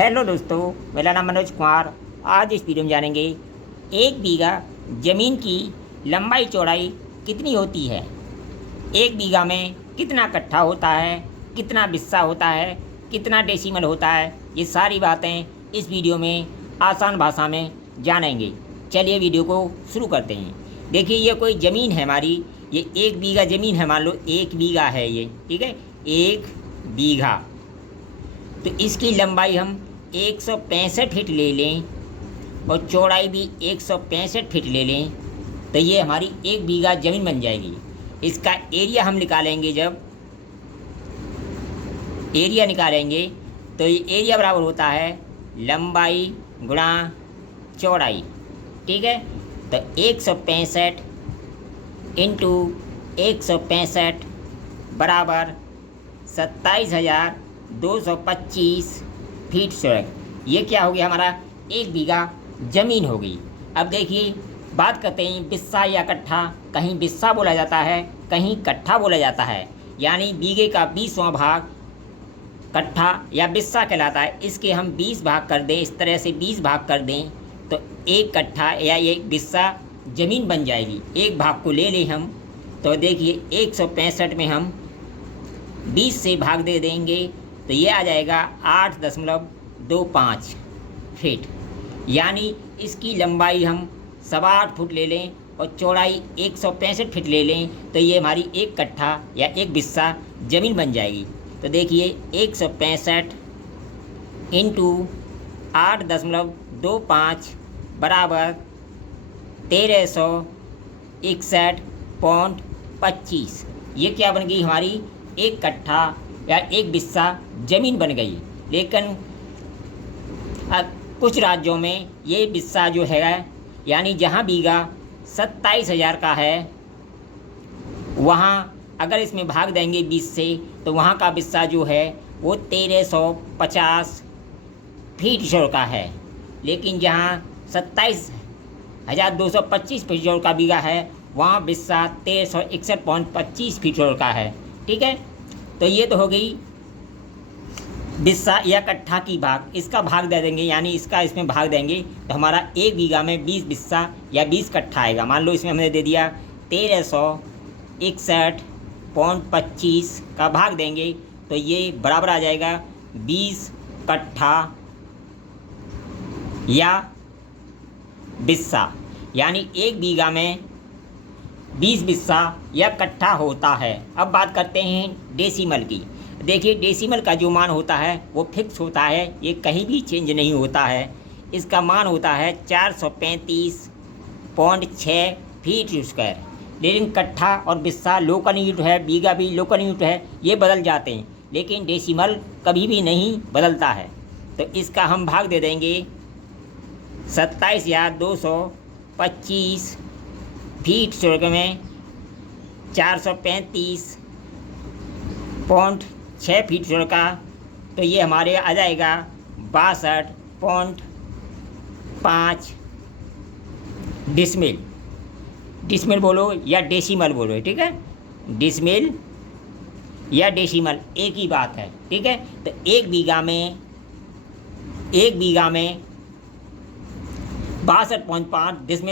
Hello दोस्तों, मेरा नाम मनोज कुमार। आज इस वीडियो में जानेंगे एक बीघा ज़मीन की लंबाई चौड़ाई कितनी होती है, एक बीघा में कितना कट्ठा होता है, कितना बिस्सा होता है, कितना डेसिमल होता है। ये सारी बातें इस वीडियो में आसान भाषा में जानेंगे। चलिए वीडियो को शुरू करते हैं। देखिए, ये कोई ज़मीन है हमारी, ये एक बीघा ज़मीन है। मान लो एक बीघा है ये, ठीक है, एक बीघा। तो इसकी लंबाई हम 165 फीट ले लें और चौड़ाई भी 165 फीट ले लें, तो ये हमारी एक बीघा ज़मीन बन जाएगी। इसका एरिया हम निकालेंगे। जब एरिया निकालेंगे तो ये एरिया बराबर होता है लंबाई गुणा चौड़ाई, ठीक है। तो 165 इंटू 165 बराबर 27,225 फीट स्क्वायर। ये क्या हो गया, हमारा एक बीघा ज़मीन हो गई। अब देखिए, बात करते हैं बिस्सा या कट्ठा। कहीं बिस्सा बोला जाता है, कहीं कट्ठा बोला जाता है। यानी बीघे का 20वां भाग कट्ठा या बिस्सा कहलाता है। इसके हम 20 भाग कर दें, इस तरह से 20 भाग कर दें तो एक कट्ठा या एक बिस्सा ज़मीन बन जाएगी। एक भाग को ले लें हम, तो देखिए 165 में हम 20 से भाग दे देंगे तो ये आ जाएगा 8.25 फीट। यानी इसकी लंबाई हम 8.25 फुट ले लें और चौड़ाई 165 फीट ले लें तो ये हमारी एक कट्ठा या एक बिस्सा ज़मीन बन जाएगी। तो देखिए 165 इंटू 8.25 बराबर 1361.25। ये क्या बन गई, हमारी एक कट्ठा या एक बिस्सा ज़मीन बन गई। लेकिन अब कुछ राज्यों में ये बिस्सा जो है, यानी जहाँ बीघा 27,000 का है, वहाँ अगर इसमें भाग देंगे 20 से तो वहाँ का बिस्सा जो है वो 1350 फीट चौड़ का है। लेकिन जहाँ 27,225 फीट चौड़ का बीघा है, वहाँ बिस्सा 1361.25 फीट चौड़ का है, ठीक है। तो ये तो हो गई बिस्सा या कट्ठा की भाग। इसका भाग दे देंगे, यानी इसका इसमें भाग देंगे तो हमारा एक बीघा में 20 बिस्सा या 20 कट्ठा आएगा। मान लो इसमें हमने दे दिया 1361.25 का भाग देंगे तो ये बराबर आ जाएगा 20 कट्ठा या बिस्सा। यानी एक बीघा में 20 बिस्सा या कट्ठा होता है। अब बात करते हैं डेसिमल की। देखिए, डेसिमल का जो मान होता है वो फिक्स होता है, ये कहीं भी चेंज नहीं होता है। इसका मान होता है 435.6 फीट स्क्वायर। लेकिन कट्ठा और बिस्सा लोकल यूनिट है, बीघा भी लोकल यूनिट है, ये बदल जाते हैं, लेकिन डेसिमल कभी भी नहीं बदलता है। तो इसका हम भाग दे देंगे 27,225 फीट स्क्वायर में 435.6 फीट स्क्वायर का, तो ये हमारे आ जाएगा 62.5 डिसमिल। डिसमिल बोलो या डेसिमल बोलो, ठीक है। डिसमिल या डेसिमल एक ही बात है, ठीक है। तो एक बीघा में 62.5 डिसमिल